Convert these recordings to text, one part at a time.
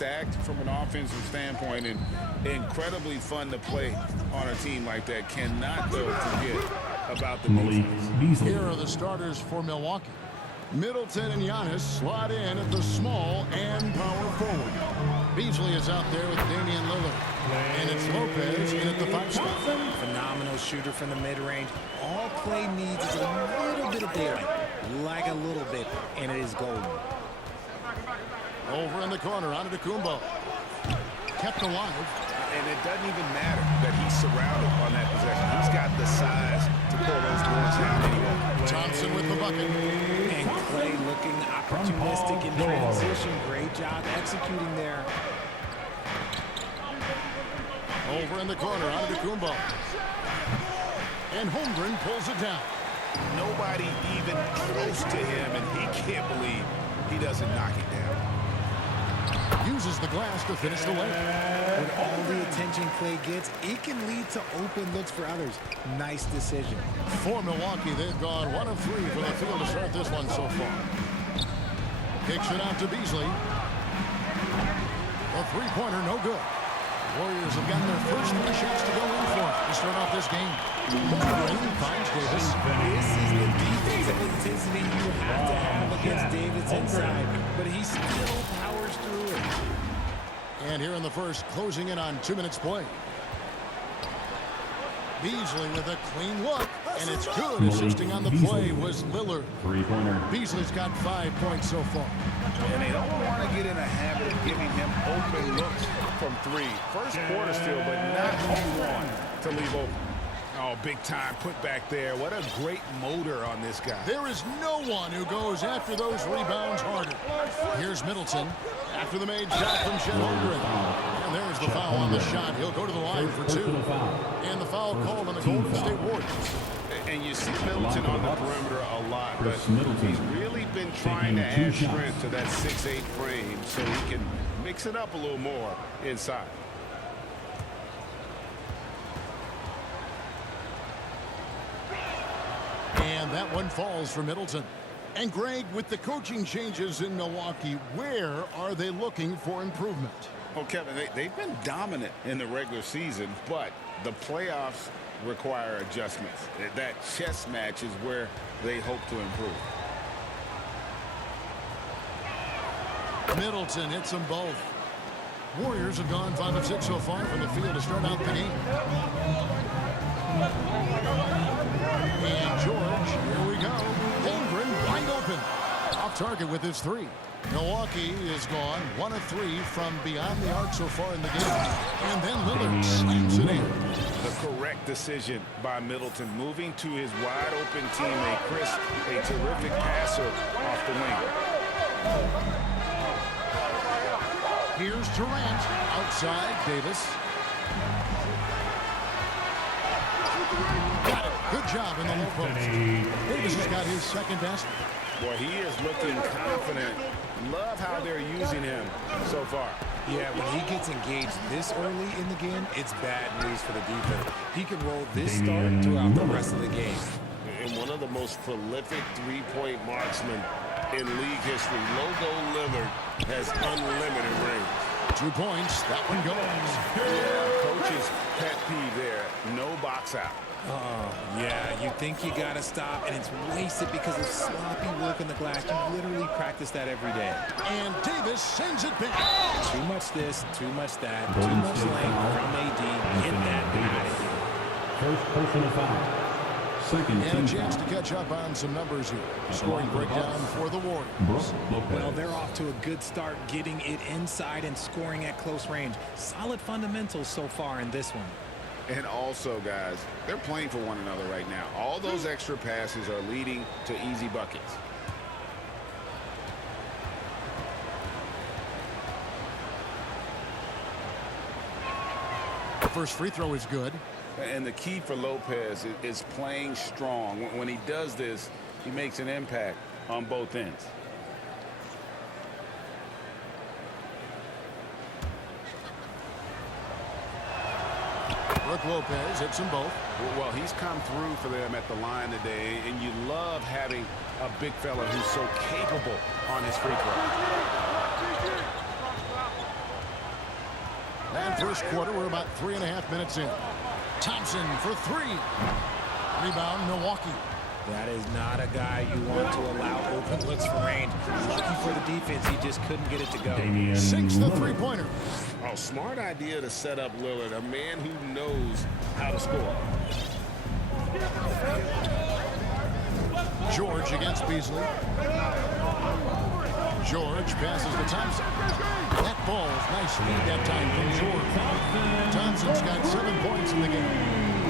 stacked from an offensive standpoint and incredibly fun to play on a team like that. Cannot, though, forget about the defense. Here are the starters for Milwaukee. Middleton and Giannis slot in at the small and power forward. Beasley is out there with Damian Lillard. And it's Lopez in at the 5 spot. Phenomenal shooter from the mid-range. All Clay needs is a little bit of daylight. Like a little bit, and it is golden. Over in the corner, Antetokounmpo. Kept alive. And it doesn't even matter that he's surrounded on that possession. He's got the size to pull those boards down anyway. Thompson with the bucket. And Clay looking opportunistic in transition. Great job executing there. Over in the corner, Antetokounmpo. And Holmgren pulls it down. Nobody even close to him, and he can't believe he doesn't knock it down. Uses the glass to finish the layup. With all the attention Clay gets, it can lead to open looks for others. Nice decision. For Milwaukee, they've gone 1 of 3 from the field to start this one so far. Kicks it out to Beasley. A three-pointer, no good. Warriors have gotten their first 3 shots to go in for to start off this game. Holmgren finds Davis. This is the defensive intensity you have to have against Davis inside, but he still powers through it. And here in the first, closing in on 2 minutes play. Beasley with a clean look, and it's good. Assisting on the play was Lillard. Beasley's got 5 points so far. And they don't want to get in a habit of giving him open looks from 3. First quarter still, but not what you want to leave open. Oh, big time put back there. What a great motor on this guy. There is no one who goes after those rebounds harder. Here's Middleton after the made shot from Chet Holmgren. And there's the foul on the shot. He'll go to the line for 2. And the foul called on the Golden State Warriors. And you see Middleton on the perimeter a lot, but he's really been trying to add strength to that 6'8" frame so he can mix it up a little more inside. And that one falls for Middleton. And Greg, with the coaching changes in Milwaukee, where are they looking for improvement? Well, Kevin, they've been dominant in the regular season, but the playoffs require adjustments. That chess match is where they hope to improve. Middleton hits them both. Warriors have gone 5 of 6 so far from the field to start out the game. And George, here we go. Holmgren wide open. Off target with his 3. Milwaukee is gone 1 of 3 from beyond the arc so far in the game. And then Lillard slams it in. The correct decision by Middleton, moving to his wide open teammate Chris, a terrific passer off the wing. Here's Durant outside Davis. Got it. Good job in the low post. Davis has got his second basket. Boy, he is looking confident. Love how they're using him so far. Yeah, when he gets engaged this early in the game, it's bad news for the defense. He can roll this start throughout the rest of the game. And one of the most prolific three-point marksmen in league history, Logo Lillard, has unlimited range. 2 points. That one goes. Yeah, coach's pet peeve there. No box out. Yeah, you think you got to stop, and it's wasted because of sloppy work on the glass. You literally practice that every day. And Davis sends it back. Too much this, too much that, too much length from AD. Get that out of here. First personal foul. Second and a chance to catch up on some numbers here. Scoring breakdown for the Warriors. Well, they're off to a good start, getting it inside and scoring at close range. Solid fundamentals so far in this one. And also, guys, they're playing for one another right now. All those extra passes are leading to easy buckets. The first free throw is good. And the key for Lopez is playing strong. When he does this, he makes an impact on both ends. Brook Lopez hits them both. Well, he's come through for them at the line today, and you love having a big fella who's so capable on his free throw. And first quarter, we're about 3.5 minutes in. Thompson for three. Rebound, Milwaukee. That is not a guy you want to allow open looks for range. Lucky for the defense, he just couldn't get it to go. Damian Sinks the Lillard. three-pointer. Oh, smart idea to set up Lillard, a man who knows how to score. George against Beasley. George passes to Thompson. That ball's nice feed that time from George. Thompson's got 7 points in the game.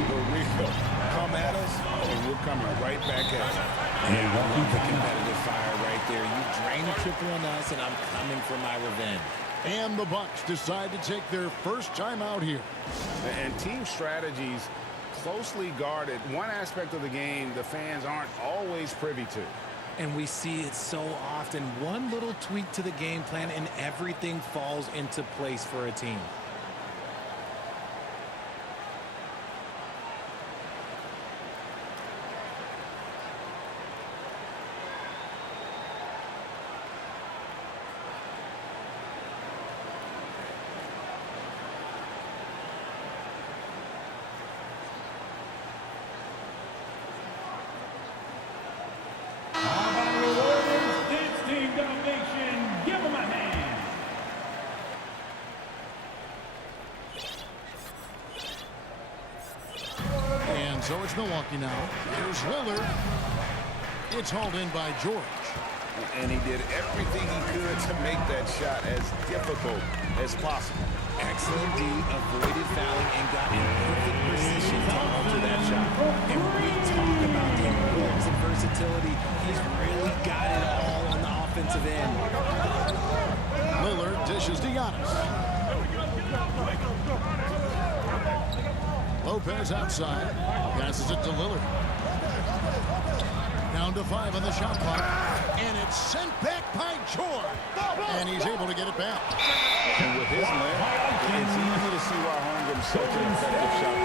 The real come at us, and we're coming right back at you. And I love the competitive fire right there. You drain a triple on us, and I'm coming for my revenge. And the Bucks decide to take their first time out here. And team strategies closely guarded. One aspect of the game the fans aren't always privy to. And we see it so often. One little tweak to the game plan, and everything falls into place for a team. Dance Team Domination. Give him a hand. And so it's Milwaukee now. Here's Lillard. It's hauled in by George. And he did everything he could to make that shot as difficult as possible. Excellent D, avoided fouling, and got in perfect position to alter that shot. And we talk about the importance of versatility. He's really got it all on the offensive end. Lillard dishes to Giannis. Lopez outside. Passes it to Lillard. Down to 5 on the shot clock. And it's sent back by George. And he's able to get it back. And with his length, it's easy to see why Holmgren's such an effective shot.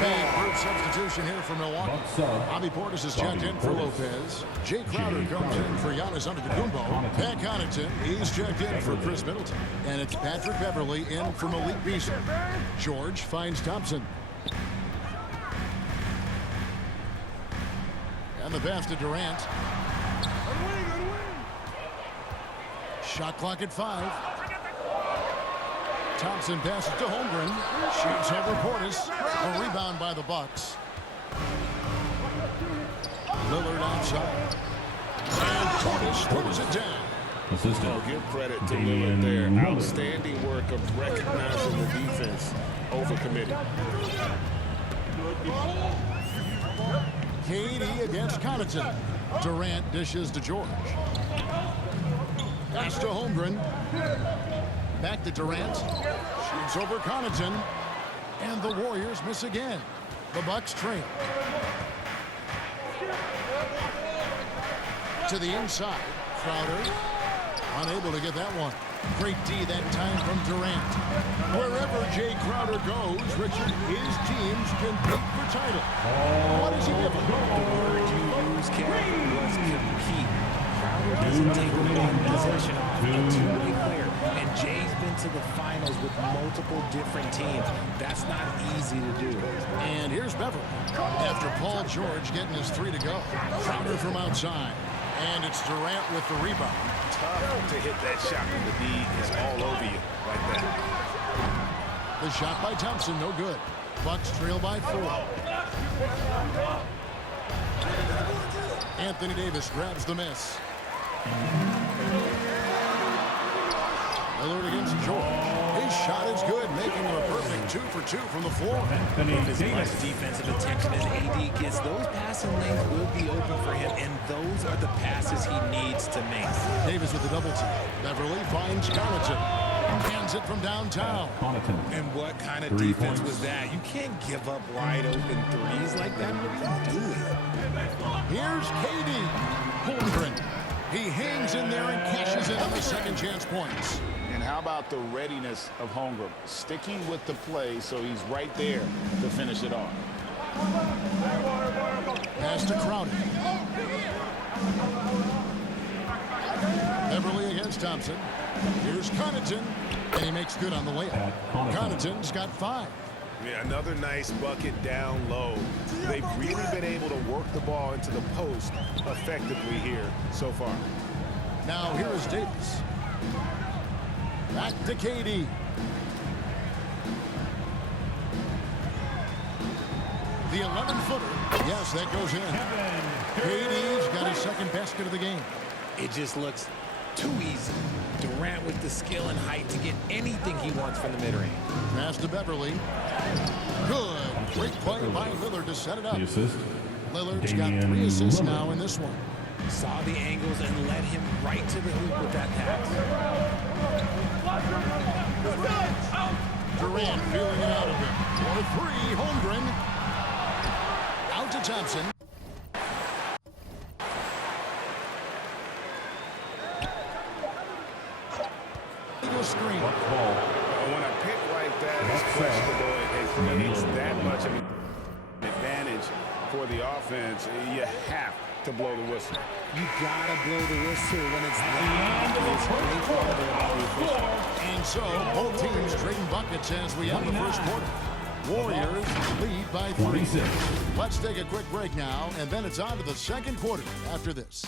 Big group substitution here for Milwaukee. Bobby Portis is checked in for Lopez. Jay Crowder comes in for Giannis Antetokounmpo. Pat Connaughton, he's checked in for Chris Middleton. And it's Patrick Beverly in for Malik Beasley. George finds Thompson. And the pass to Durant. Shot clock at 5. Thompson passes to Holmgren. Shoots over Portis. A rebound by the Bucks. Lillard outside. And Portis throws it down. Assistant. Give credit to Damian Lillard there. Lillard. Outstanding work of recognizing the defense overcommitted. KD against Connaughton. Durant dishes to George. Pass to Holmgren. Back to Durant. Shoots over Connaughton. And the Warriors miss again. The Bucks trail. To the inside. Crowder. Unable to get that one. Great D that time from Durant. Wherever Jay Crowder goes, Richard, his teams compete for title. What is he giving? The word you use, Kevin, was compete. Crowder doesn't take one possession off a two-way player. And Jay's been to the finals with multiple different teams. That's not easy to do. And here's Beverly. After Paul George getting his 3 to go. Crowder from outside. And it's Durant with the rebound. Tough to hit that shot when the D is all over you like that. The shot by Thompson, no good. Bucks trail by 4. Anthony Davis grabs the miss. Lillard against George. His shot is good, making him a perfect 2 for 2 from the floor. Anthony As much Davis. defensive attention as AD gets, those passing lanes will be open for him, and those are the passes he needs to make. Davis with the double team. Beverly finds Connaughton. Hands it from downtown. Connaughton. And what kind of 3 defense points. was that? You can't give up wide open threes like that. What are you doing? Here's KD. Holmgren. He hangs in there and cashes in on the second chance points. And how about the readiness of Holmgren? Sticking with the play so he's right there to finish it off. Pass to Crowder. Beverly against Thompson. Here's Connaughton. And he makes good on the layup. Connaughton's got 5. Yeah, another nice bucket down low. They've really been able to work the ball into the post effectively here so far. Now here is Davis. Back to KD. The 11-footer. Yes, that goes in. KD's got his second basket of the game. It just looks too easy. Durant with the skill and height to get anything he wants from the mid-range. Pass to Beverly. Good. Great play by Lillard to set it up. Lillard's got 3 assists now in this one. Saw the angles and led him right to the hoop with that pass. Durant feeling it out of him. For 3, Holmgren. Out to Thompson. Screen. When a pick like that is questionable, it creates that much of an advantage for the offense. You have to blow the whistle. You gotta blow the whistle when it's that obvious. And so both teams trading buckets as we end the first quarter. Warriors lead by 3. Let's take a quick break now, and then it's on to the second quarter after this.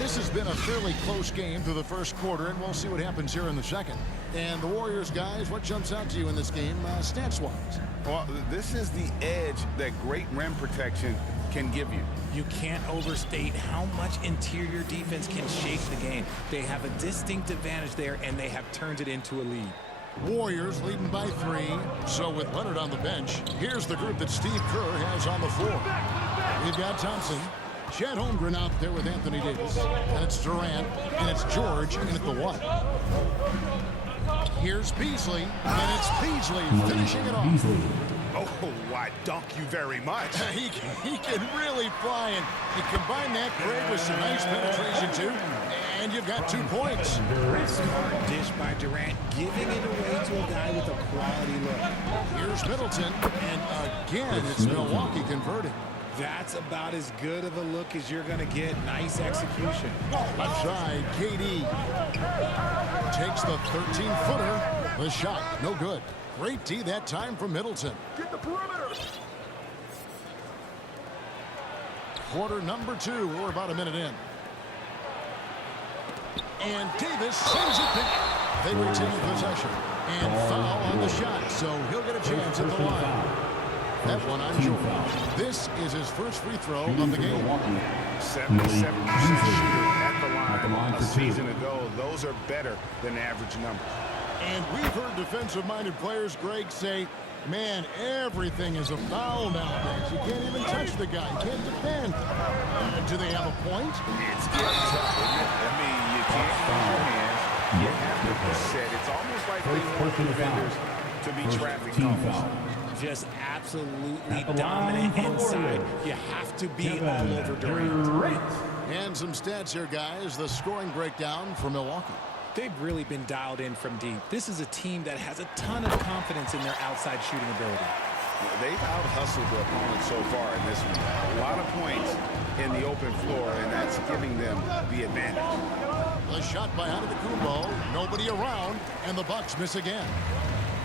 This has been a fairly close game through the first quarter, and we'll see what happens here in the second. And the Warriors, guys, what jumps out to you in this game, stats-wise? Well, this is the edge that great rim protection can give you. You can't overstate how much interior defense can shape the game. They have a distinct advantage there, and they have turned it into a lead. Warriors leading by 3. So with Leonard on the bench, here's the group that Steve Kerr has on the floor. We've got Thompson. Chet Holmgren out there with Anthony Davis. And it's Durant. And it's George in at the 1. Here's Beasley. And it's Beasley finishing it off. Oh, I dunk you very much. He can really fly. And you combine that, Craig, with some nice penetration, too. And you've got 2 points. Smart dish by Durant, giving it away to a guy with a quality look. Here's Middleton. And again, it's Milwaukee converting. That's about as good of a look as you're going to get. Nice execution. Left side, KD takes the 13-footer. The shot, no good. Great D that time from Middleton. Get the perimeter. Quarter number 2. We're about a minute in. And Davis sends it back. They retain possession. And foul on the shot, so he'll get a chance at the line. That one on Joel. This is his first free throw of the game. 77% shooter at the line a season ago. Those are better than average numbers. And we've heard defensive-minded players, Greg, say, man, everything is a foul nowadays. You can't even touch the guy. You can't defend. Do they have a point? It's getting tough, isn't it? I mean, you can't use your hands. You have to be set. It's almost like they want defenders to be traffic cones. Just absolutely dominant inside. You have to be all over Durant. And some stats here, guys. The scoring breakdown for Milwaukee. They've really been dialed in from deep. This is a team that has a ton of confidence in their outside shooting ability. They've out-hustled their opponent so far in this one. A lot of points in the open floor, and that's giving them the advantage. The shot by Antetokounmpo. Nobody around, and the Bucks miss again.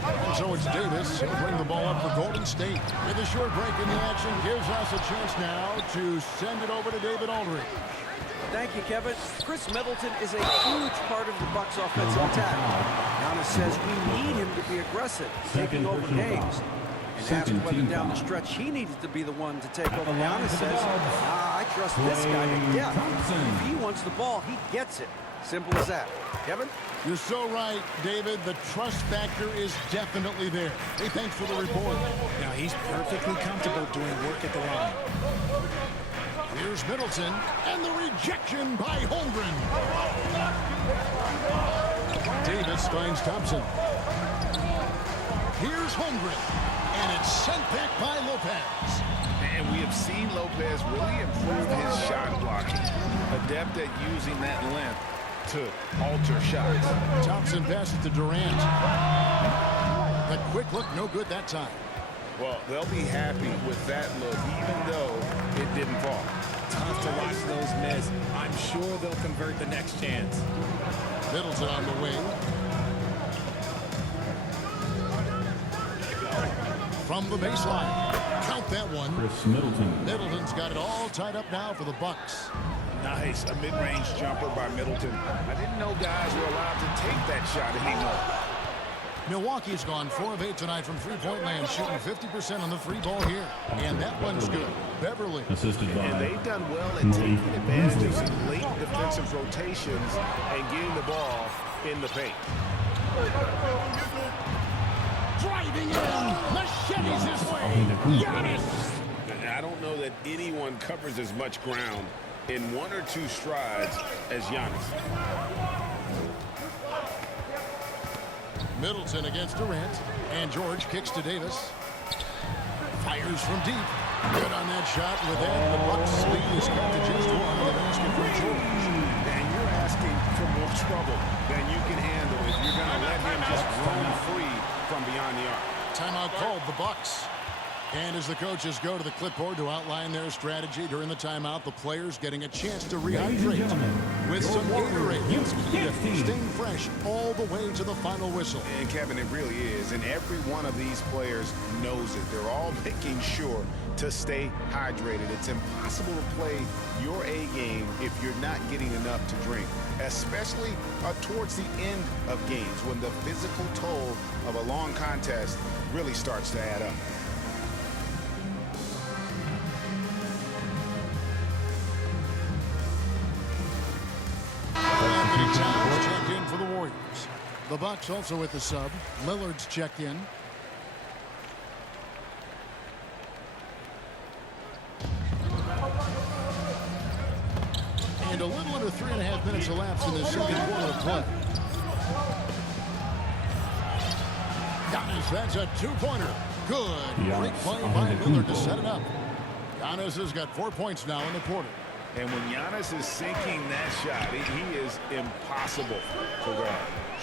And so it's Davis. He'll bring the ball up for Golden State. With a short break in the action, gives us a chance now to send it over to David Aldridge. Thank you, Kevin. Chris Middleton is a huge part of the Bucks' offensive attack. Giannis says we need him to be aggressive, taking over games. And asked whether down the stretch he needed to be the one to take over. Giannis says, I trust this guy to death. If he wants the ball, he gets it. Simple as that. Kevin? You're so right, David. The trust factor is definitely there. Hey, thanks for the report. Now he's perfectly comfortable doing work at the line. Here's Middleton, and the rejection by Holmgren. Davis finds Thompson. Here's Holmgren, and it's sent back by Lopez. And we have seen Lopez really improve his shot blocking. Adept at using that length to alter shots. Thompson passes to Durant. The quick look, no good that time. Well, they'll be happy with that look, even though it didn't fall. Tough to watch those miss. I'm sure they'll convert the next chance. Middleton on the wing. From the baseline. Count that one. Chris Middleton. Middleton's got it all tied up now for the Bucks. Nice, a mid-range jumper by Middleton. I didn't know guys were allowed to take that shot anymore. Milwaukee's gone 4 of 8 tonight from three-point land, shooting 50% on the three ball here. And that one's good. Beverly. Assisted by And they've done well at taking advantage of some late defensive rotations and getting the ball in the paint. Driving in. Machetes his way. Giannis. I don't know that anyone covers as much ground in 1 or 2 strides as Giannis. Middleton against Durant. And George kicks to Davis. Fires from deep. Good on that shot. With that, the Bucks lead is cut to just 1 on the basket for George. And you're asking for more trouble than you can handle if you're going to let him just roam free from beyond the arc. Timeout called, the Bucks. And as the coaches go to the clipboard to outline their strategy during the timeout, the players getting a chance to rehydrate with some Gatorade. It's key to staying fresh all the way to the final whistle. And Kevin, it really is. And every one of these players knows it. They're all making sure to stay hydrated. It's impossible to play your A game if you're not getting enough to drink, especially towards the end of games when the physical toll of a long contest really starts to add up. Checked in for the Warriors. The Bucks also with the sub. Lillard's checked in. And a little under 3.5 minutes elapsed in the second quarter of play. Giannis, that's a two-pointer. Good. Great play by Lillard to set it up. Giannis has got 4 points now in the quarter. And when Giannis is sinking that shot, he is impossible to guard.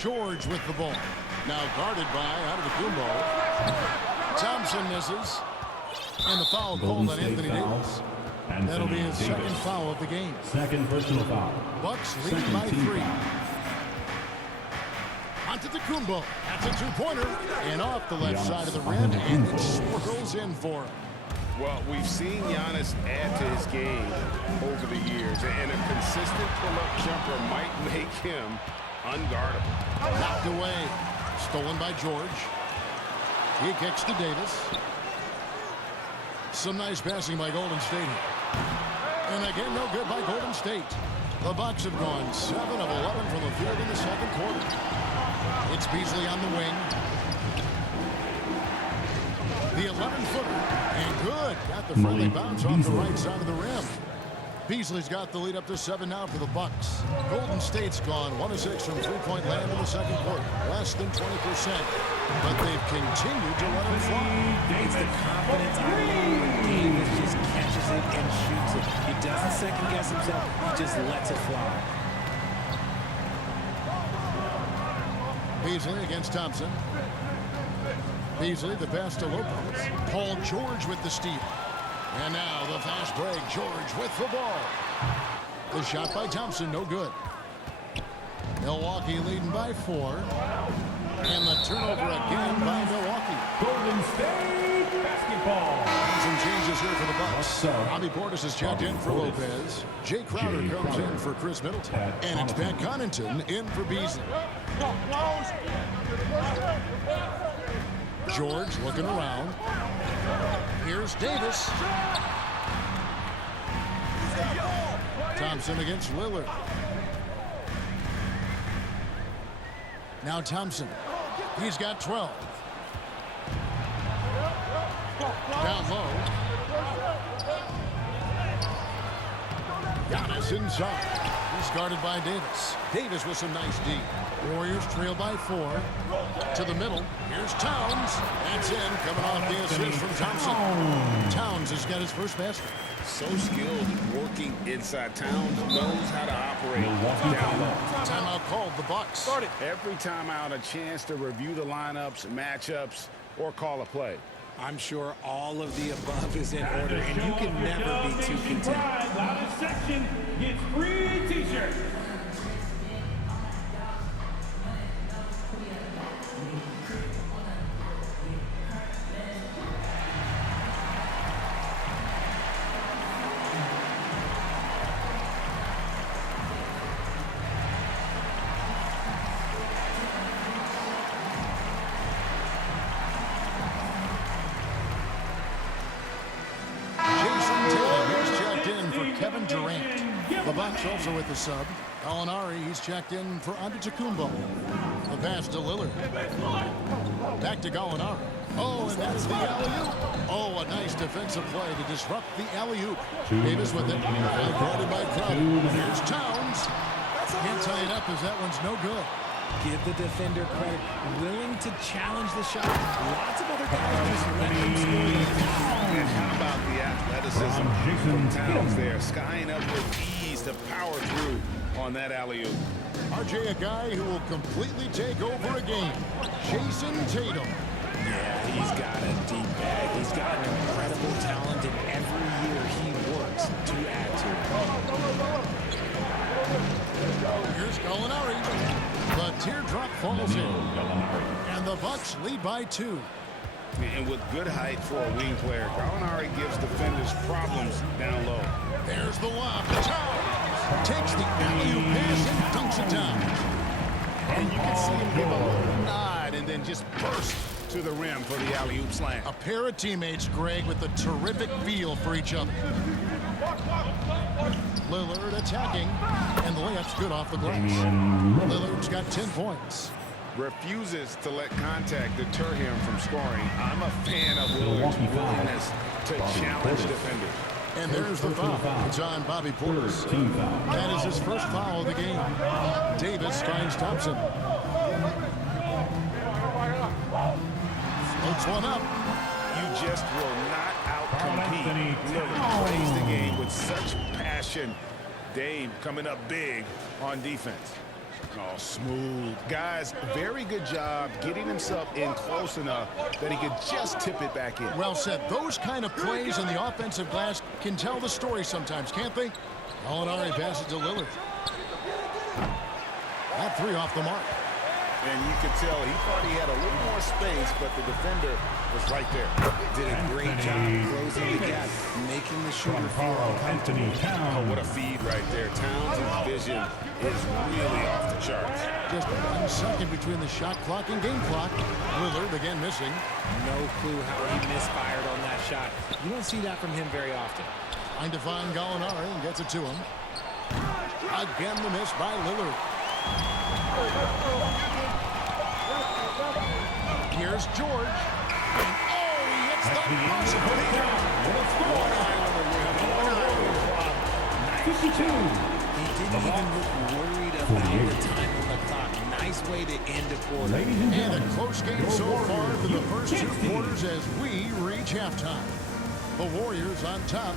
George with the ball. Now guarded by Antetokounmpo. Thompson misses. And the foul called on Anthony Davis. That'll be his second foul of the game. Second personal foul. Bucks leading by 3. Antetokounmpo. That's a two-pointer. And off the left side of the rim. And it swirls in for him. Well, we've seen Giannis add to his game over the years, and a consistent pull-up jumper might make him unguardable. Knocked away. Stolen by George. He kicks to Davis. Some nice passing by Golden State. And again, no good by Golden State. The Bucks have gone 7 of 11 from the field in the second quarter. It's Beasley on the wing. The 11-footer. And good. Got the friendly bounce off the right side of the rim. Beasley's got the lead up to 7 now for the Bucks. Golden State's gone 1 of 6 from three-point land in the second quarter. Less than 20%. But they've continued to let it fly. It's the confidence I love when Davis just catches it and shoots it. He doesn't second-guess himself. He just lets it fly. Beasley against Thompson. Beasley, the pass to Lopez. Paul George with the steal. And now the fast break. George with the ball. The shot by Thompson, no good. Milwaukee leading by 4. And the turnover again by Milwaukee. Golden State basketball. Some changes here for the Bucks. Bobby Portis is checked in for Lopez. Jay Crowder comes in for Chris Middleton. And it's Pat Connaughton in for Beasley. George looking around. Here's Davis. Thompson against Lillard. Now Thompson. He's got 12. Down low. Giannis inside. He's guarded by Davis. Davis with some nice D. Warriors trail by 4. To the middle. Here's Towns. That's in. Coming off the assist from Thompson. Towns has got his first basket. So skilled working inside. Towns knows how to operate down low. Timeout called. The Bucks. Every time out, a chance to review the lineups, matchups, or call a play. I'm sure all of the above is in order, and you can never be too content. Loudest section gets free t-shirts. Kevin Durant. The Bucks also with the sub. Gallinari, he's checked in for Antetokounmpo. The pass to Lillard. Back to Gallinari. Oh, and that's the alley-oop. Oh, a nice defensive play to disrupt the alley-oop. Davis with it. Guarded by Crowder. Here's Towns. Can't tie it up as that one's no good. Give the defender credit. Willing to challenge the shot. Lots of other guys just let him score. And how about the athleticism from Towns there, skying up with ease to power through on that alley-oop. RJ, a guy who will completely take over a game. Jason Tatum. Yeah, he's got a deep bag. He's got an incredible talent, and every year he works to add to it. Here's Gallinari. The teardrop falls in. And the Bucks lead by 2. And with good height for a wing player, Gallinari gives defenders problems down low. There's the lob. Towns takes the alley-oop pass and dunks it down. And you can see him give a little nod and then just burst to the rim for the alley-oop slam. A pair of teammates, Greg, with a terrific feel for each other. Lillard attacking, and the layup's good off the glass. Lillard's got 10 points. Refuses to let contact deter him from scoring. I'm a fan of Lillard's willingness to challenge defenders. And there's the foul. It's on Bobby Portis. That is his first foul of the game. Davis finds Thompson. Floats one up. You just will not out-compete. Lillard plays the game with such passion. Dame coming up big on defense. Oh, smooth. Guys, very good job getting himself in close enough that he could just tip it back in. Well said. Those kind of plays in the offensive glass can tell the story sometimes, can't they? Gallinari passes to Lillard. That 3 off the mark. And you could tell he thought he had a little more space, but the defender was right there. Did a great job closing the gap, making the shooter feel uncomfortable. Oh, what a feed right there. Towns' vision is really off the charts. Just 1 second between the shot clock and game clock. Lillard again missing. No clue how he misfired on that shot. You don't see that from him very often. Trying to find Gallinari and gets it to him. Again the miss by Lillard. Here's George. And oh, he hits the buzzer. 52. He didn't even look worried about the time on the clock. Nice way to end a quarter. And a close game so far through the first 2 quarters as we reach halftime. The Warriors on top.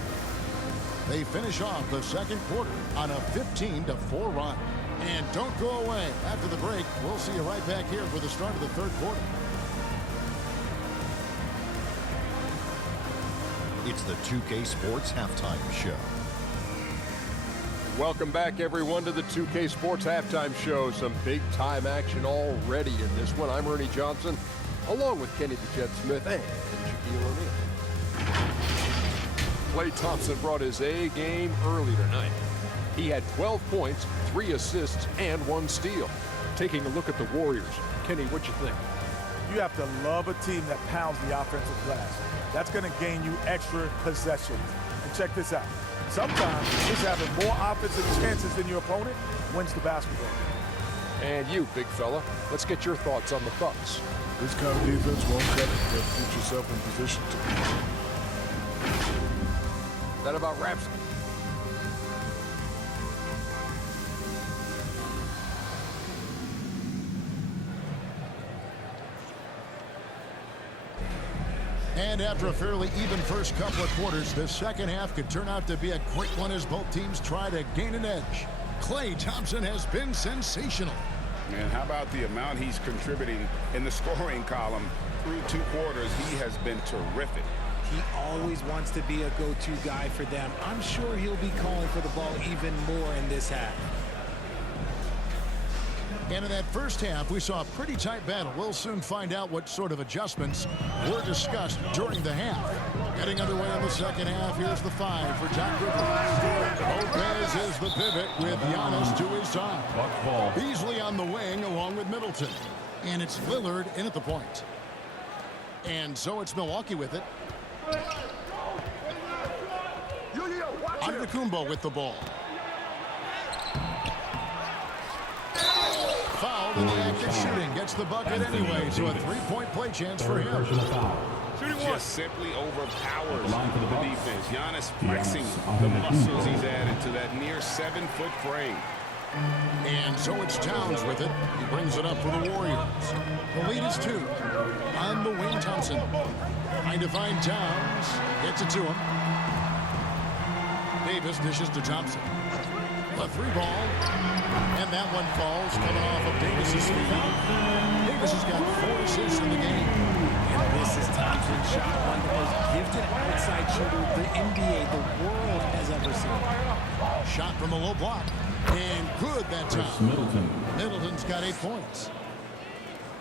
They finish off the second quarter on a 15-4 run. And don't go away. After the break, we'll see you right back here for the start of the third quarter. It's the 2K Sports Halftime Show. Welcome back, everyone, to the 2K Sports Halftime Show. Some big-time action already in this one. I'm Ernie Johnson, along with Kenny the Jet Smith and Shaquille O'Neal. Klay Thompson brought his A game early tonight. He had 12 points, 3 assists, and 1 steal. Taking a look at the Warriors. Kenny, what you think? You have to love a team that pounds the offensive glass. That's going to gain you extra possessions. And check this out. Sometimes just having more offensive chances than your opponent wins the basketball. And you, big fella, let's get your thoughts on the Bucks. This kind of defense won't cut it, but put yourself in position to. That about wraps it. And after a fairly even first couple of quarters, the second half could turn out to be a great one as both teams try to gain an edge. Klay Thompson has been sensational. And how about the amount he's contributing in the scoring column through 2 quarters? He has been terrific. He always wants to be a go-to guy for them. I'm sure he'll be calling for the ball even more in this half. And in that first half, we saw a pretty tight battle. We'll soon find out what sort of adjustments were discussed during the half. Getting underway in the second half, here's the 5 for Doc Rivers. Lopez is the pivot with Giannis to his side. Beasley on the wing along with Middleton. And it's Lillard in at the point. And so it's Milwaukee with it. Antetokounmpo with the ball. Fouled in the act of shooting. Gets the bucket anyway, so a 3-point play chance for him. Just simply overpowers the defense. Giannis flexing the muscles he's added to that near 7-foot frame. And so it's Towns with it. He brings it up for the Warriors. The lead is 2. On the wing, Thompson. Trying to find Towns. Gets it to him. Davis dishes to Thompson. The 3 ball. And that one falls coming off of Davis's feet. Davis has got 4 assists in the game. And this is Thompson's shot, one of the most gifted outside shooter the NBA, the world has ever seen. Shot from the low block. And good that time. Middleton. Middleton's got 8 points.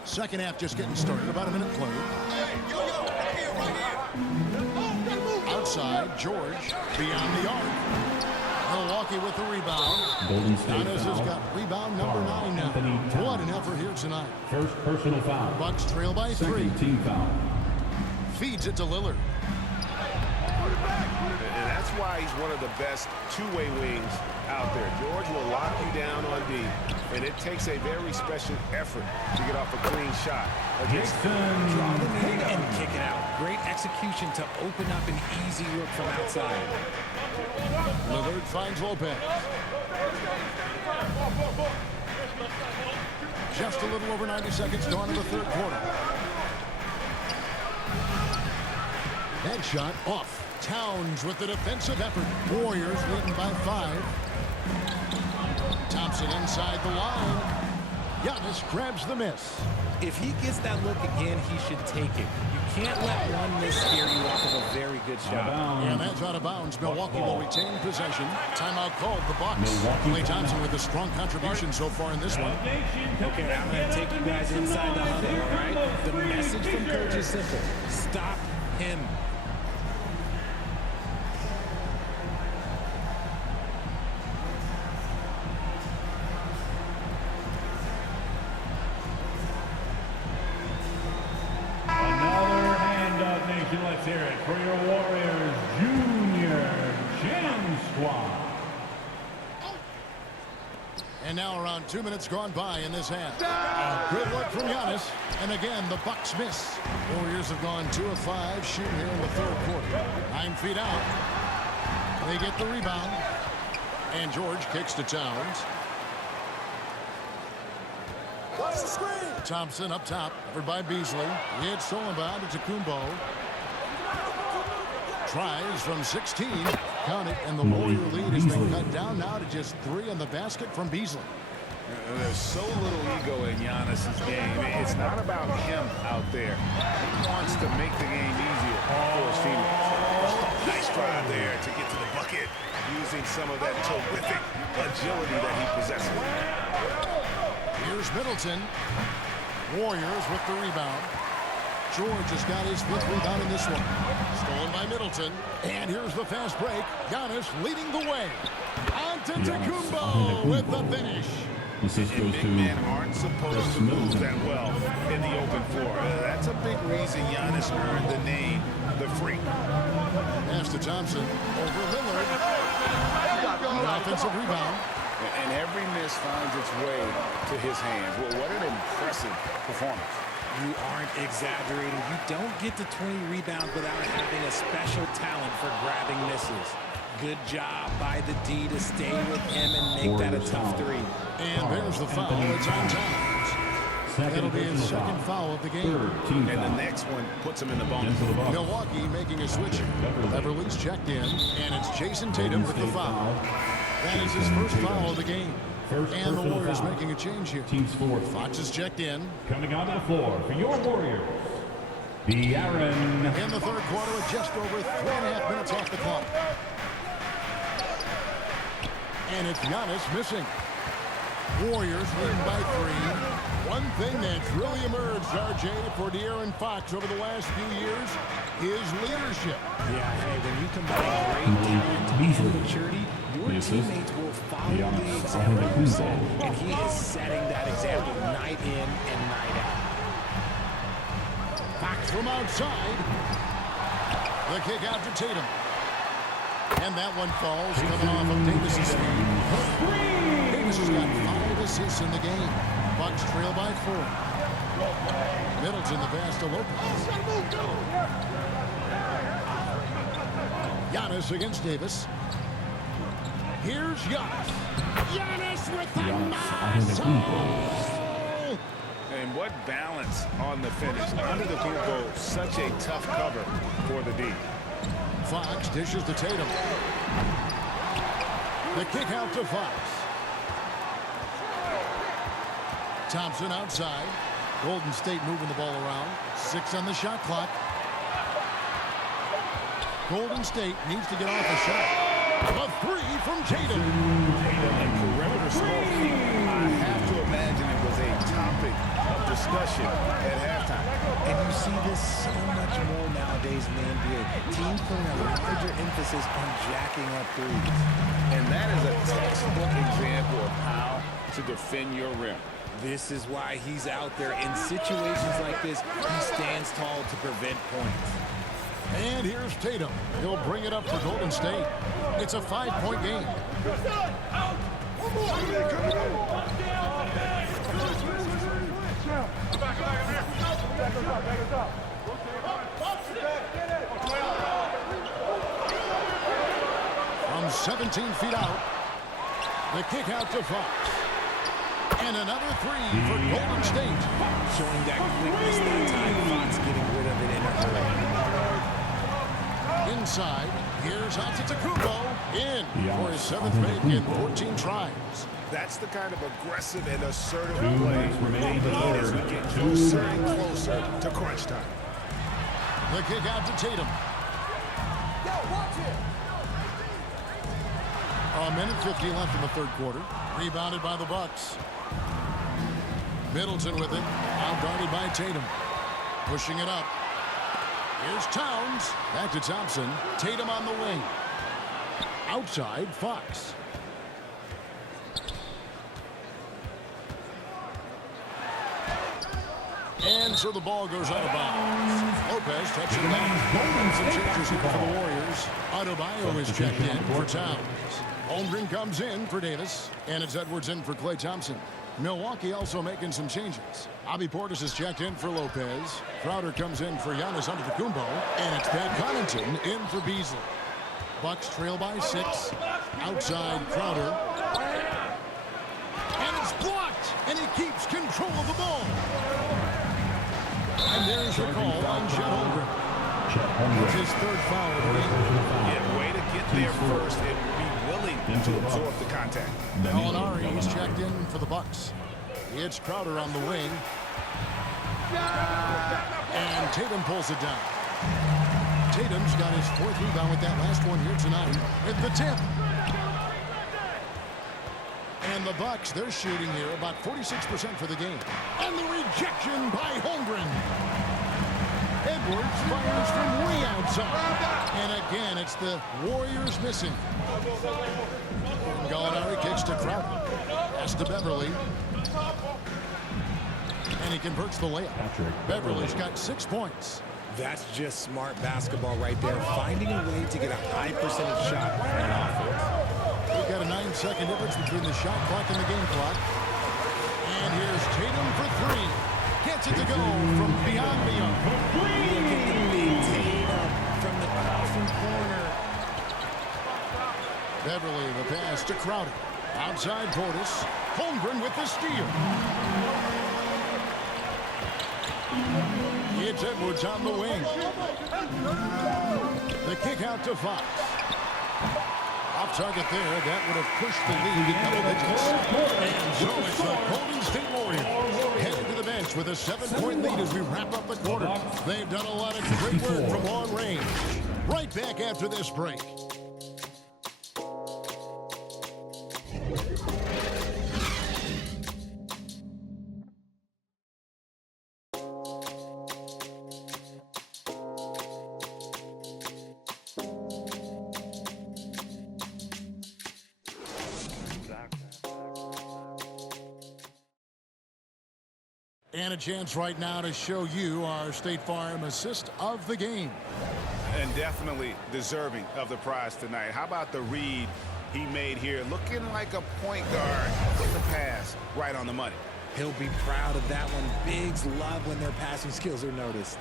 Second half just getting started. About a minute played. Outside, George beyond the arc. Milwaukee with the rebound. Giannis has got rebound number 9 now. What an effort here tonight. First personal foul. Bucks trail by 3. Second team foul. Feeds it to Lillard. And that's why he's one of the best two-way wings out there. George will lock you down on D, and it takes a very special effort to get off a clean shot against Draw them in and kick it out. Great execution to open up an easy look from outside. Lillard finds Lopez. Just a little over 90 seconds gone in the third quarter. Headshot off. Towns with the defensive effort. Warriors leading by 5. Thompson inside the line. Giannis grabs the miss. If he gets that look again, he should take it. You can't let one miss scare you off of a very good shot. And that's out of bounds. Milwaukee will retain possession. Timeout called the Bucks. Klay Thompson with a strong contribution so far in this one. Okay, I'm going to take you guys inside the huddle, all right? The message from coach is simple. Stop him. Let's hear it for your Warriors Junior Jam Squad. And now around 2 minutes gone by in this half. A good look from Giannis. And again, the Bucks miss. Warriors have gone 2 of 5 shooting here in the third quarter. 9 feet out. They get the rebound. And George kicks to Towns. What's the screen? Thompson up top, covered by Beasley. It's stolen by Antetokounmpo. Tries from 16. Count it, and the Warrior lead has been cut down now to just 3 on the basket from Beasley. There's so little ego in Giannis's game. It's not about him out there. He wants to make the game easier for his teammates. Nice drive there to get to the bucket, using some of that terrific agility that he possesses. Here's Middleton. Warriors with the rebound. George has got his 5th rebound in this one. Stolen by Middleton. And here's the fast break. Giannis leading the way. Antetokounmpo with the finish. And big men aren't supposed to move that well in the open floor. That's a big reason Giannis earned the name the Freak. Pass to Thompson over Lillard. An offensive rebound. And every miss finds its way to his hands. Well, what an impressive performance. You aren't exaggerating. You don't get to 20 rebounds without having a special talent for grabbing misses. Good job by the D to stay with him and make that a tough 3. And there's the foul. It's on Towns. That'll be his personal second foul of the game. Third team And the foul. next one puts him in the bonus. Into the box. Milwaukee making a switch. Beverly's checked in, and it's Jason Tatum with the foul. That is his first foul of the game. First And the personal Warriors foul. making a change here. Team's fourth. Fox is checked in. Coming onto the floor for your Warriors, De'Aaron In the third quarter with just over 3.5 minutes off the clock. And it's Giannis missing. Warriors leading by 3. One thing that's really emerged, RJ, for De'Aaron Fox over the last few years is leadership. Yeah, hey, when you combine great talent and maturity, your The assist. teammates will follow the Giannis example you set. Antetokounmpo. And he is setting that example night in and night out. Fox from outside. The kick out to Tatum. And that one falls coming off of Davis's feet. Davis has got 5 assists in the game. Bucks trail by 4. Middleton the pass to Lopez. Giannis against Davis. Here's Giannis. Giannis with the muscle. And what balance on the finish. Antetokounmpo, such a tough cover for the D. Fox dishes to Tatum. The kick out to Fox. Thompson outside. Golden State moving the ball around. 6 on the shot clock. Golden State needs to get off a shot. A 3 from Tatum. And perimeter smoke. I have to imagine it was a topic of discussion at halftime. And you see this so much more nowadays in the NBA. Teams putting a larger emphasis on jacking up threes. And that is a textbook example of how to defend your rim. This is why he's out there in situations like this. He stands tall to prevent points. And here's Tatum. He'll bring it up for Golden State. It's a 5-point game. From 17 feet out, the kick out to Fox. And another 3 for Golden State. Showing that quickness that time. Fox getting rid of it in a hurry. Inside, here's Antetokounmpo in for his 7th make in 14 tries. That's the kind of aggressive and assertive 2 play minutes remaining in the as we third. get 2 closer and minutes. closer to crunch time. The kick out to Tatum. A minute 50 left in the third quarter. Rebounded by the Bucks. Middleton with it. Outguarded by Tatum. Pushing it up. Here's Towns. Back to Thompson. Tatum on the wing. Outside, Fox. And so the ball goes out of bounds. Lopez touching down. Some changes here for the Warriors. Adebayo is checked in for Towns. Holmgren comes in for Davis. And it's Edwards in for Klay Thompson. Milwaukee also making some changes. Bobby Portis is checked in for Lopez. Crowder comes in for Giannis Antetokounmpo. And it's Pat Connaughton in for Beasley. Bucks trail by 6. Outside Crowder. And it's blocked. And he keeps control of the ball. And there's your call on Chet Holmgren. It's his 3rd foul of the game. Yeah, way to get there first and be willing to absorb the contact. Gallinari is checked in for the Bucks. It's Crowder on the wing. And Tatum pulls it down. Tatum's got his 4th rebound with that last one here tonight at the tip. And the Bucks, they're shooting here about 46% for the game. And the rejection by Holmgren. Edwards fires from way outside. And again, it's the Warriors missing. Gallinari kicks to Crowder. Pass to Beverly. And he converts the layup. Beverly's got 6 points. That's just smart basketball right there. Finding a way to get a high percentage shot on offense. We've got a 9-second difference between the shot clock and the game clock. And here's Tatum for 3. Gets it to go from beyond the arc. Look at the big Tatum from the coffin corner. Beverly, the pass to Crowder. Outside Portis. Holmgren with the steal. It's Edwards on the wing. The kick out to Fox. Off target there. That would have pushed the lead a couple digits. And so it's the Golden State Warriors headed to the bench with a 7-point lead as we wrap up the quarter. They've done a lot of great work from long range. Right back after this break. And a chance right now to show you our State Farm assist of the game. And definitely deserving of the prize tonight. How about the read he made here? Looking like a point guard. Put the pass right on the money. He'll be proud of that one. Bigs love when their passing skills are noticed.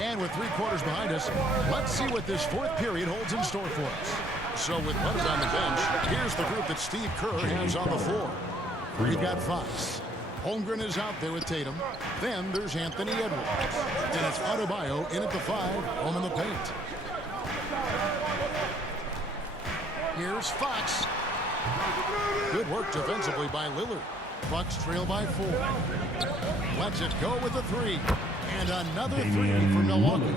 And with 3 quarters behind us, let's see what this fourth period holds in store for us. So with runners on the bench, here's the group that Steve Kerr has on the floor. We've got Fox. Holmgren is out there with Tatum. Then there's Anthony Edwards. And it's Adebayo in at the 5, home in the paint. Here's Fox. Good work defensively by Lillard. Bucks trail by 4. Lets it go with the 3. And another 3 for Milwaukee.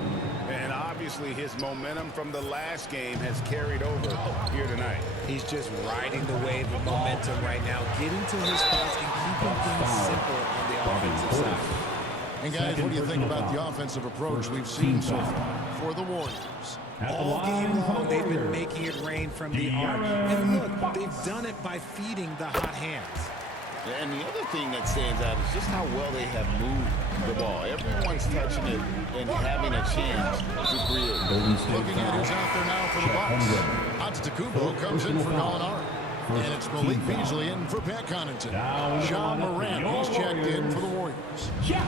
And obviously his momentum from the last game has carried over here tonight. He's just riding the wave of momentum right now, getting to his spots and keeping things simple on the offensive side. And guys, what do you think about the offensive approach we've seen so far for the Warriors? All game long, they've been making it rain from the arc. And look, they've done it by feeding the hot hands. And the other thing that stands out is just how well they have moved the ball. Everyone's touching it and having a chance to create. Looking at who's out there now for the Bucks. Antetokounmpo comes in for Gallinari. And it's Malik Beasley in for Pat Connaughton. Ja Morant, he's checked in for the Warriors. Ja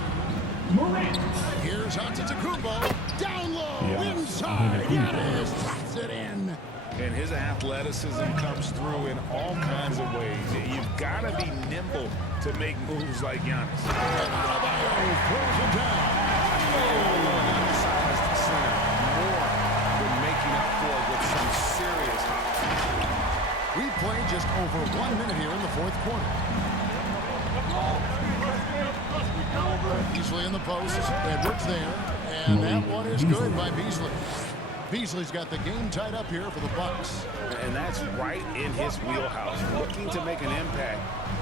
Morant. Here's Antetokounmpo. Down low, inside. Giannis taps it in. And his athleticism comes through in all kinds of ways. You've got to be nimble to make moves like Giannis. Adebayo throws it down. Undersized the center more than making up for it with some serious hops. We played just over 1 minute here in the fourth quarter. Beasley in the post. Edwards there. And that one is good by Beasley. Beasley's got the game tied up here for the Bucks. And that's right in his wheelhouse, looking to make an impact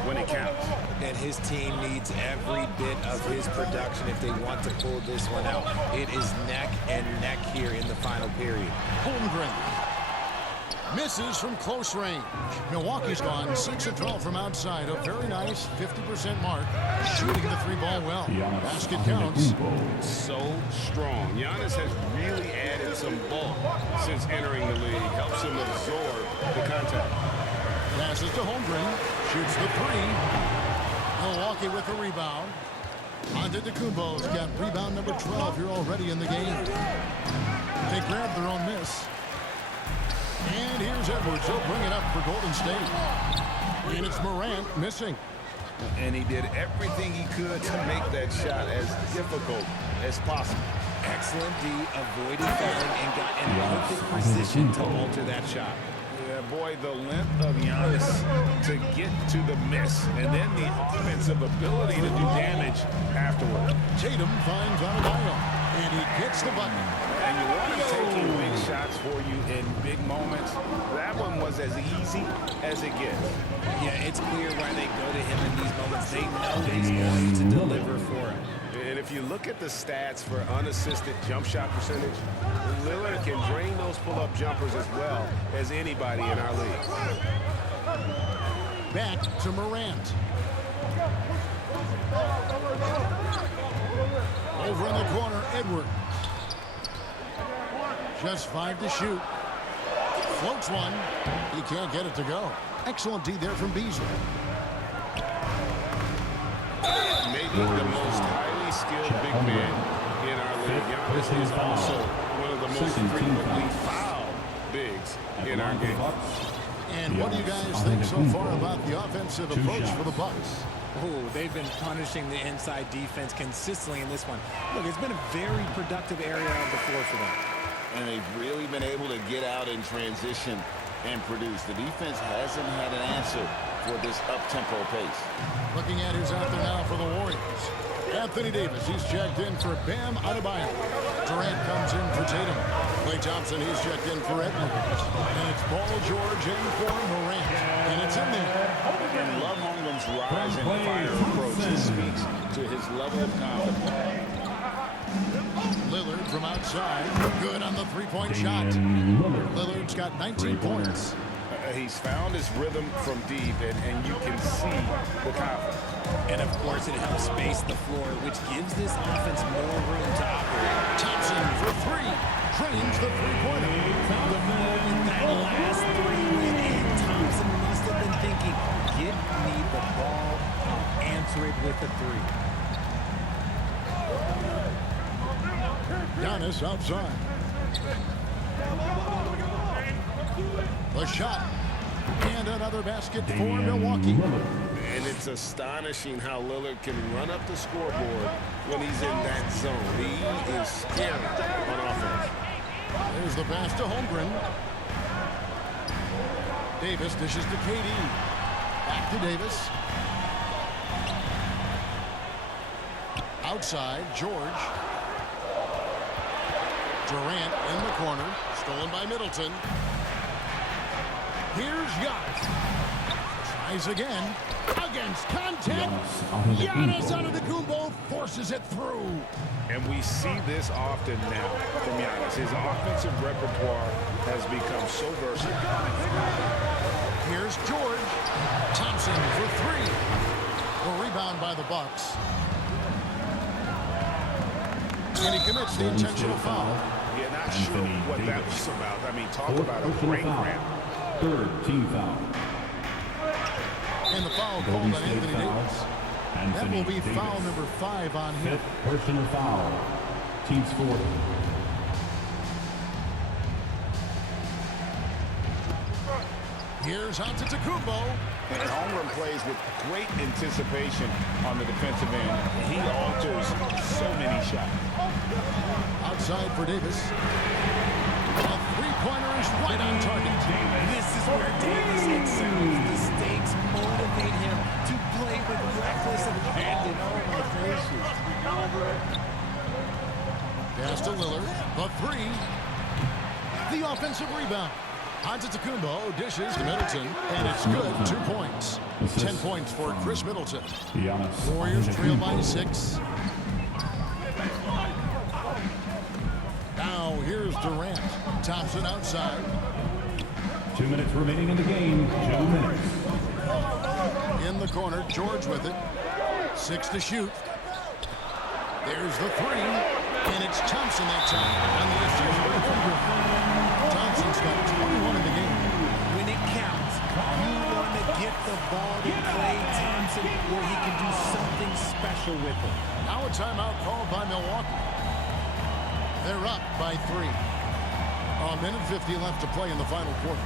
when it counts. And his team needs every bit of his production if they want to pull this one out. It is neck and neck here in the final period. Holmgren misses from close range. Milwaukee's gone 6 of 12 from outside. A very nice 50% mark. Shooting the 3-ball well. Basket counts. So strong. Giannis has really added some bulk since entering the league. Helps him absorb the contact. Passes to Holmgren. Shoots the 3. Milwaukee with the rebound. Antetokounmpo's got rebound number 12 here already in the game. They grab their own miss. And here's Edwards. He'll bring it up for Golden State. And it's Morant missing. And he did everything he could to make that shot as difficult as possible. Excellent D, avoided fouling and got in perfect position to alter that shot. Yeah, boy, the length of Giannis to get to the miss, and then the offensive ability to do damage afterward. Tatum finds Adebayo, and he gets the bucket. And you want him taking big shots for you in big moments. That one was as easy as it gets. Yeah, it's clear why they go to him in these moments. They know he's going to deliver for him. And if you look at the stats for unassisted jump shot percentage, Lillard can drain those pull-up jumpers as well as anybody in our league. Back to Morant. Over in the corner, Edwards. Just 5 to shoot. Floats one. He can't get it to go. Excellent D there from Beasley. Maybe the most highly skilled big man in our league. Giannis is also one of the most frequently fouled bigs in our game. And what do you guys think so far about the offensive approach for the Bucks? Oh, they've been punishing the inside defense consistently in this one. Look, it's been a very productive area of the floor for them. And they've really been able to get out in transition and produce. The defense hasn't had an answer for this up-tempo pace. Looking at who's out there now for the Warriors. Anthony Davis, he's checked in for Bam Adebayo. Durant comes in for Tatum. Klay Thompson, he's checked in for Edwards. And it's Paul George in for Morant. And it's in there. And Love Holmgren's rise and fire approach speaks to his level of confidence. Lillard from outside. Good on the three-point shot. Lillard's got 19 points. He's found his rhythm from deep, and you can see the confidence. And, of course, it helps space the floor, which gives this offense more room to operate. Thompson for three. Drains the three-pointer. The moment that last three went in, Thompson must have been thinking, give me the ball, I'll answer it with a three. Giannis outside. The shot. And another basket for Milwaukee. And it's astonishing how Lillard can run up the scoreboard when he's in that zone. He is scary on offense. There's the pass to Holmgren. Davis dishes to KD. Back to Davis. Outside, George. Durant in the corner. Stolen by Middleton. Here's Giannis. Tries again. Against contact. Giannis Antetokounmpo forces it through. And we see this often now from Giannis. His offensive repertoire has become so versatile. Here's George. Thompson for three. A rebound by the Bucks. And he commits the intentional foul. Yeah, not sure what that was about. I mean, talk about a great grab. Third team foul. And the foul called on Anthony Davis. That will be foul number 5 on him. Fifth personal foul. Team score. Here's Antetokounmpo. And Holmgren plays with great anticipation on the defensive end. He alters so many shots. Outside for Davis. A three-pointer is right on target. This is where Davis excels. The stakes motivate him to play with reckless abandon. Oh, my gracious. Pass to Lillard. The three. The offensive rebound. Antetokounmpo dishes to Middleton, and it's good. 2 points. 10 points for Chris Middleton. Warriors trail by 6. Now here's Durant. Thompson outside. 2 minutes remaining in the game. 2 minutes. In the corner, George with it. 6 to shoot. There's the three, and it's Thompson that time on the assist. Thompson's got 21 in the game. When it counts, you want to get the ball to Klay Thompson where he can do something special with it. Now a timeout called by Milwaukee. They're up by 3. A minute 50 left to play in the final quarter.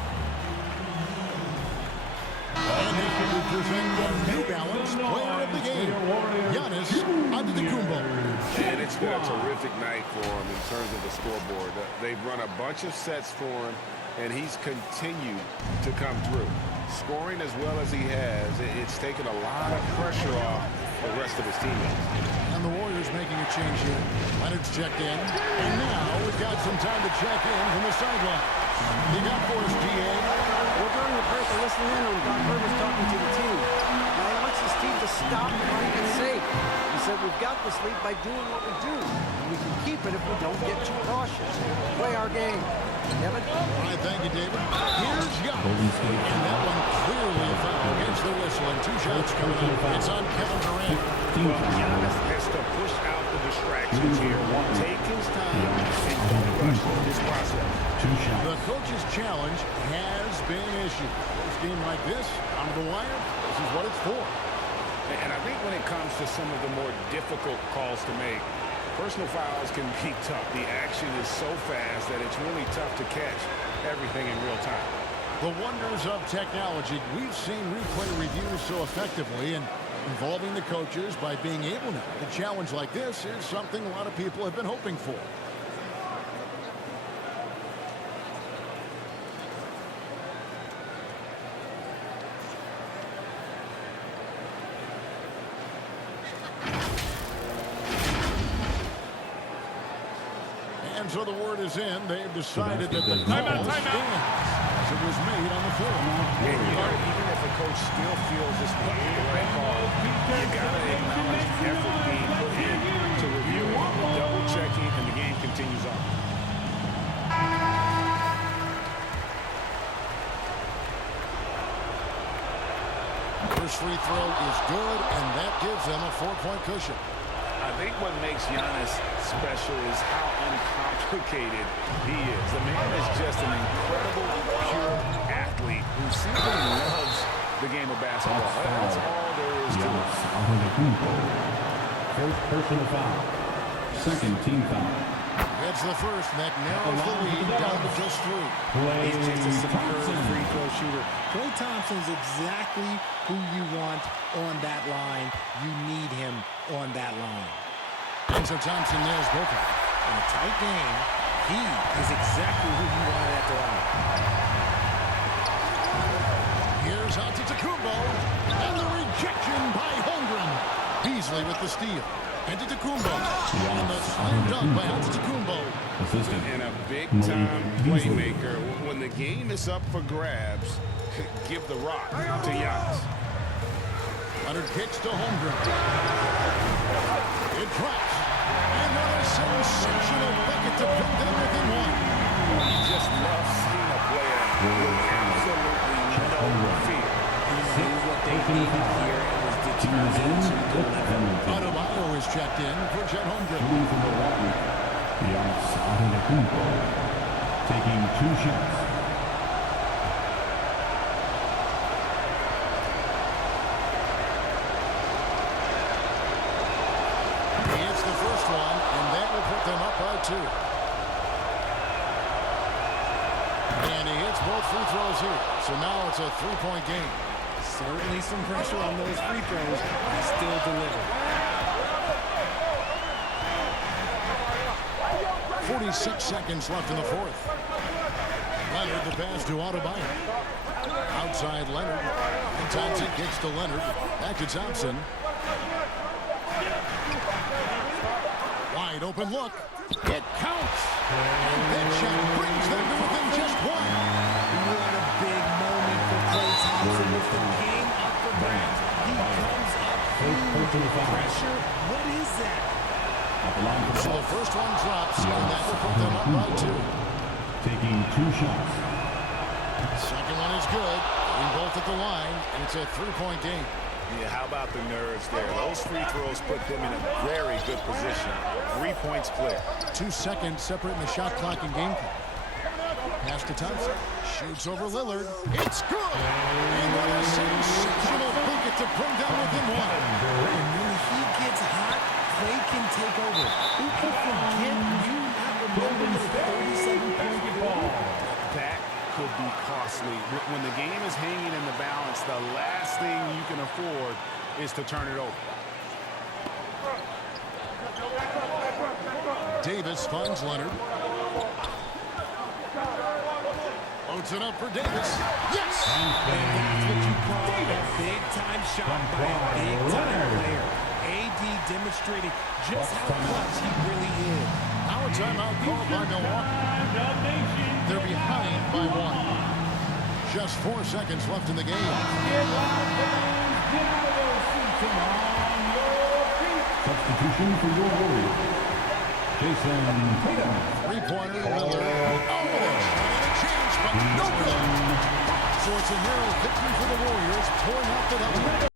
And he can present the New Balance player of the game, Giannis Antetokounmpo. And it's been a terrific night for him in terms of the scoreboard. They've run a bunch of sets for him, and he's continued to come through. Scoring as well as he has, it's taken a lot of pressure off the rest of his teammates. And the Warriors making a change here. Leonard's checked in. And now we've got some time to check in from the sideline. You got for us, GA. Well, during the break, I listened in on Doc Rivers talking to the team. Now he wants his team to stop playing it safe. He said, we've got this lead by doing what we do. And we can keep it if we don't get too cautious. Play our game. Kevin? All right, thank you, David. Here's Giannis. And that one clearly a foul against the whistle. And 2 shots coming up. It's on Kevin Durant. Well, Giannis has to push out the distractions here. Take his time and don't rush this process. The coach's challenge has been issued. This game like this, on the wire, this is what it's for. And I think when it comes to some of the more difficult calls to make, personal fouls can be tough. The action is so fast that it's really tough to catch everything in real time. The wonders of technology. We've seen replay reviews so effectively, and involving the coaches by being able now to challenge like this is something a lot of people have been hoping for. And so the word is in. They've decided that the call stands. It was made on the floor. And even if a coach still feels this might be the right call, you got to acknowledge the effort being put in to review it, double checking, and the game continues on. First free throw is good, and that gives them a 4-point cushion. I think what makes Giannis special is how uncomplicated he is. The man is just an incredible, pure athlete who simply loves the game of basketball. That's all there is to it. First personal foul. Second team foul. That's the first, and that narrows the lead down to just 3. He's just a superb free throw shooter. Klay Thompson's exactly who you want on that line. You need him on that line. And so Thompson nails both of them. In a tight game, he is exactly who you wanted at the line. Here's Antetokounmpo, and the rejection by Holmgren. Beasley with the steal. Antetokounmpo, and the slam dunk by Antetokounmpo. And a big-time playmaker. When the game is up for grabs, give the rock to Giannis. Leonard kicks to Holmgren. It drops. Another sensational bucket to bring them within 1. You just love seeing a player with absolutely no fear. He knew what they needed here and was determined to deliver. Adebayo is checked in for Chet Holmgren. Giannis Antetokounmpo taking 2 shots. He hits the first one, and that will put them up by 2. And he hits both free throws here. So now it's a 3-point game. Certainly some pressure on those free throws. He still delivered. 46 seconds left in the 4th. Leonard, the pass to Adebayo. Outside Leonard. And Thompson kicks to Leonard. Back to Thompson. Wide open look. It counts. And that shot brings them to within just 1. What a big moment for Klay Thompson with the game up for grabs. He comes up through pressure. What is that? So the first one drops, and that will put them up by 2. Taking 2 shots. Second one is good. In both at the line, and it's a 3-point game. Yeah, how about the nerves there? Those free throws put them in a very good position. 3 points clear. 2 seconds separating the shot clock and game clock. Pass to Thompson. Shoots over Lillard. It's good! And what a sensational bucket to bring down within 1. And when he gets hot, Klay can take over. Who can forget you have remembered the 37-point ball? That could be costly. When the game is hanging in the balance, the last thing you can afford is to turn it over. Davis finds Leonard. Loads it up for Davis. Yes! And that's what you call a big-time shot by a big-time player. AD demonstrating just how clutch he really is. Now a timeout called by Milwaukee. They're behind by 1. Just 4 seconds left in the game. Substitution for your Warriors. Jason Tatum. 3-pointer. Lillard. Oh, a chance, but no good. So it's a narrow victory for the Warriors, pulling out the W.